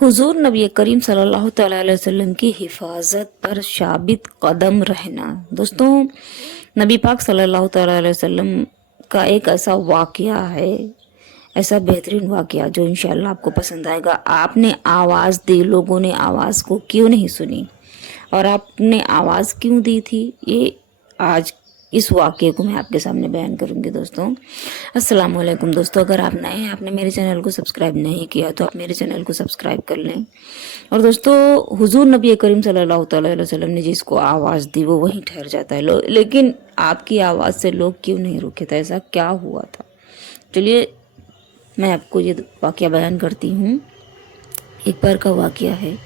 हुजूर नबी करीम सल्लल्लाहु तआला अलैहि वसल्लम की हिफाजत पर साबित कदम रहना। दोस्तों, नबी पाक सल्लल्लाहु तआला अलैहि वसल्लम का एक ऐसा वाकया है, ऐसा बेहतरीन वाकया जो इंशाअल्लाह आपको पसंद आएगा। आपने आवाज़ दी, लोगों ने आवाज़ को क्यों नहीं सुनी और आपने आवाज़ क्यों दी थी, ये आज इस वाक़ये को मैं आपके सामने बयान करूंगी। दोस्तों, अस्सलाम वालेकुम। दोस्तों, अगर आप नए हैं, आपने मेरे चैनल को सब्सक्राइब नहीं किया तो आप मेरे चैनल को सब्सक्राइब कर लें। और दोस्तों, हुजूर नबी करीम सल्लल्लाहु अलैहि वसल्लम ने जिसको आवाज़ दी वो वहीं ठहर जाता है। लेकिन आपकी आवाज़ से लोग क्यों नहीं रुके थे? ऐसा क्या हुआ था? चलिए मैं आपको ये वाक़या बयान करती हूँ। एक बार का वाक़या है।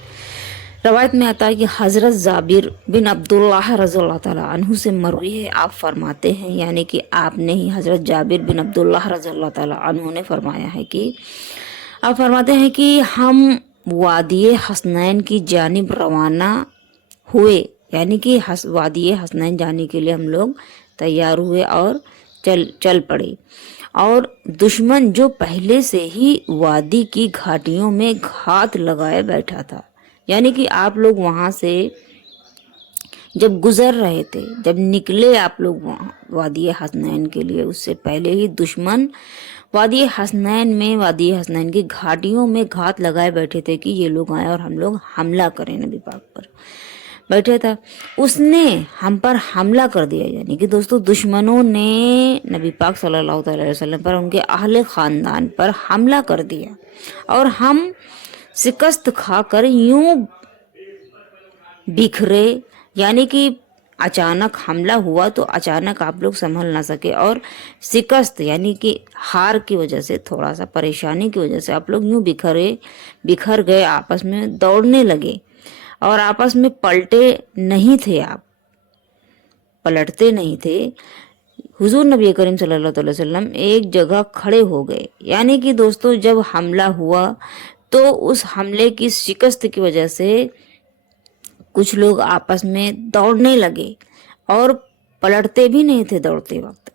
रवायत में आता है कि हज़रत जाबिर बिन अब्दुल्लाह रज़ियल्लाहु ताला अन्हु से मरवी है। आप फरमाते हैं, यानी कि आपने ही हज़रत जाबिर बिन अब्दुल्लाह रज़ियल्लाहु ताला अन्हु ने फरमाया है कि आप फरमाते हैं कि हम वादिये हसनैन की जानिब रवाना हुए, यानी कि वादिये हसनैन जाने के लिए हम लोग तैयार हुए और चल पड़े। और दुश्मन जो पहले से ही वादी की घाटियों में घात लगाए बैठा था, यानी कि आप लोग वहां से जब गुजर रहे थे, जब निकले आप लोग वादी हसनैन के लिए, उससे पहले ही दुश्मन वादी हसनैन की घाटियों में घात लगाए बैठे थे कि ये लोग आए और हम लोग हमला करें। नबी पाक पर बैठे था, उसने हम पर हमला कर दिया। यानी कि दोस्तों, दुश्मनों ने नबी पाक सल्लल्लाहु अलैहि वसल्लम पर, उनके अहले खानदान पर हमला कर दिया और हम शिकस्त खाकर यूं बिखरे। यानी कि अचानक हमला हुआ तो अचानक आप लोग संभल ना सके और शिकस्त यानी कि हार की वजह से, थोड़ा सा परेशानी की वजह से आप लोग यूं बिखर गए, आपस में दौड़ने लगे और आपस में आप पलटते नहीं थे। हुजूर नबी करीम सल्लल्लाहु अलैहि वसल्लम एक जगह खड़े हो गए। यानी कि दोस्तों, जब हमला हुआ तो उस हमले की शिकस्त की वजह से कुछ लोग आपस में दौड़ने लगे और पलटते भी नहीं थे दौड़ते वक्त।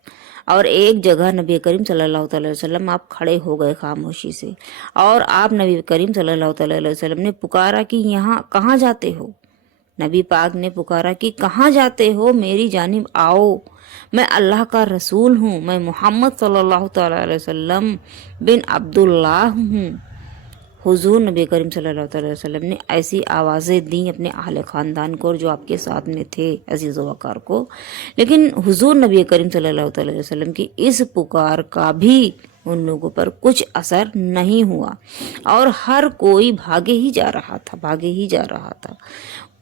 और एक जगह नबी करीम सल्लल्लाहु अलैहि वसल्लम आप खड़े हो गए खामोशी से, और आप नबी करीम सल्लल्लाहु अलैहि वसल्लम ने पुकारा कि यहाँ कहाँ जाते हो? नबी पाक ने पुकारा कि कहाँ जाते हो, मेरी जानिब आओ, मैं अल्लाह का रसूल हूँ, मैं मोहम्मद सल्लल्लाहु अलैहि वसल्लम बिन अब्दुल्लाह हूँ। हुजूर नबी करीम सल्लल्लाहु अलैहि वसल्लम ने ऐसी आवाज़ें दी अपने अहले ख़ानदान को और जो आपके साथ में थे अजीज़ वक़ार को। लेकिन हुजूर नबी करीम सल्लल्लाहु अलैहि वसल्लम की इस पुकार का भी उन लोगों पर कुछ असर नहीं हुआ और हर कोई भागे ही जा रहा था।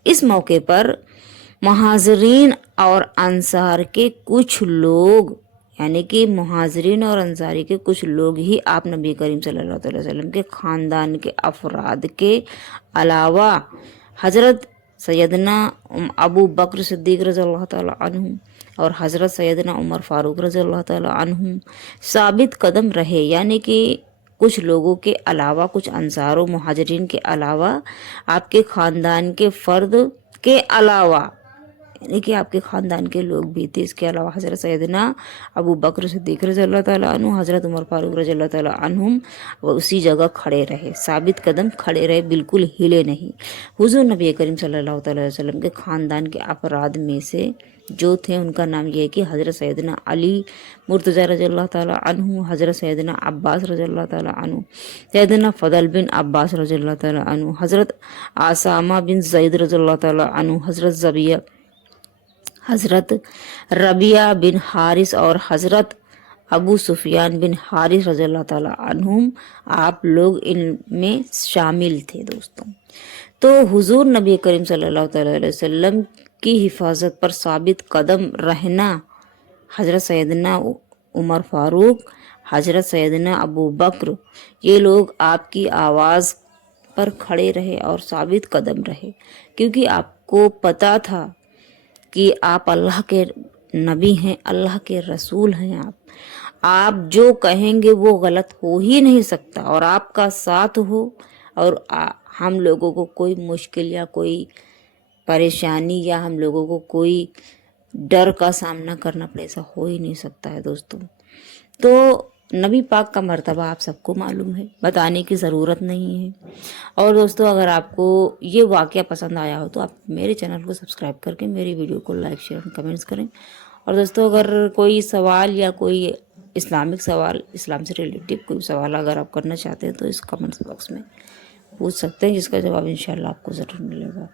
इस मौके पर मुहाजिरीन और अंसार के कुछ लोग, यानी कि मुहाजिरीन और अंसारी के कुछ लोग ही आप नबी करीम सल्लल्लाहु अलैहि वसल्लम के ख़ानदान के अफराद के अलावा हज़रत सैयदना अबू बकर सिद्दीक़ रज़ियल्लाहु तआला अन्हु और हज़रत सैयदना उमर फ़ारूक रज़ियल्लाहु तआला अन्हु साबित कदम रहे। यानी कि कुछ लोगों के अलावा, कुछ अंसार और मुहाजिरीन के अलावा, आपके ख़ानदान के फ़र्द के अलावा, यानी कि आपके ख़ानदान के लोग भी थे। इसके अलावा हज़रत सैयदना अबू बकर सिद्दीक़ रज़ियल्लाहु तआला अन्हु, हज़रत उमर फ़ारूक रज़ियल्लाहु तआला अन्हुम वो उसी जगह खड़े रहे, साबित कदम खड़े रहे, बिल्कुल हिले नहीं। हुज़ूर नबी करीम सल्लल्लाहु अलैहि वसल्लम के ख़ानदान के अफराद में से जो थे, उनका नाम यह है कि हज़रत सैयदना अली मुर्तज़ा रज़ियल्लाहु तआला अन्हु, हज़रत सैयदना अब्बास रज़ियल्लाहु तआला अन्हु, सैयदना फ़दल बिन अब्बास रज़ियल्लाहु तआला अन्हु, हज़रत आसामा बिन ज़ैद रज़ियल्लाहु तआला अन्हु, हज़रत रबिया बिन हारिस और हज़रत अबू सुफियान बिन हारिस रज़ियल्लाहु तआला अन्हुम, आप लोग इनमें शामिल थे। दोस्तों, तो हुजूर नबी करीम सल्लल्लाहु अलैहि वसल्लम की हिफाजत पर साबित कदम रहना, हज़रत सैयदना उमर फ़ारूक, हज़रत सैयदना अबू बकर, ये लोग आपकी आवाज़ पर खड़े रहे और साबित कदम रहे, क्योंकि आपको पता था कि आप अल्लाह के नबी हैं, अल्लाह के रसूल हैं। आप जो कहेंगे वो गलत हो ही नहीं सकता और आपका साथ हो और हम लोगों को कोई मुश्किल या कोई परेशानी या हम लोगों को कोई डर का सामना करना पड़े, ऐसा हो ही नहीं सकता है। दोस्तों, तो نبی پاک کا مرتبہ آپ سب کو معلوم ہے، بتانے کی ضرورت نہیں ہے۔ اور دوستو اگر آپ کو یہ واقعہ پسند آیا ہو تو آپ میرے چینل کو سبسکرائب کر کے میری ویڈیو کو لائک شیئر اور کمنٹس کریں۔ اور دوستو اگر کوئی سوال یا کوئی اسلامک سوال، اسلام سے ریلیٹڈ کوئی سوال اگر آپ کرنا چاہتے ہیں تو اس کمنٹس باکس میں پوچھ سکتے ہیں، جس کا جواب انشاءاللہ آپ کو ضرور ملے گا۔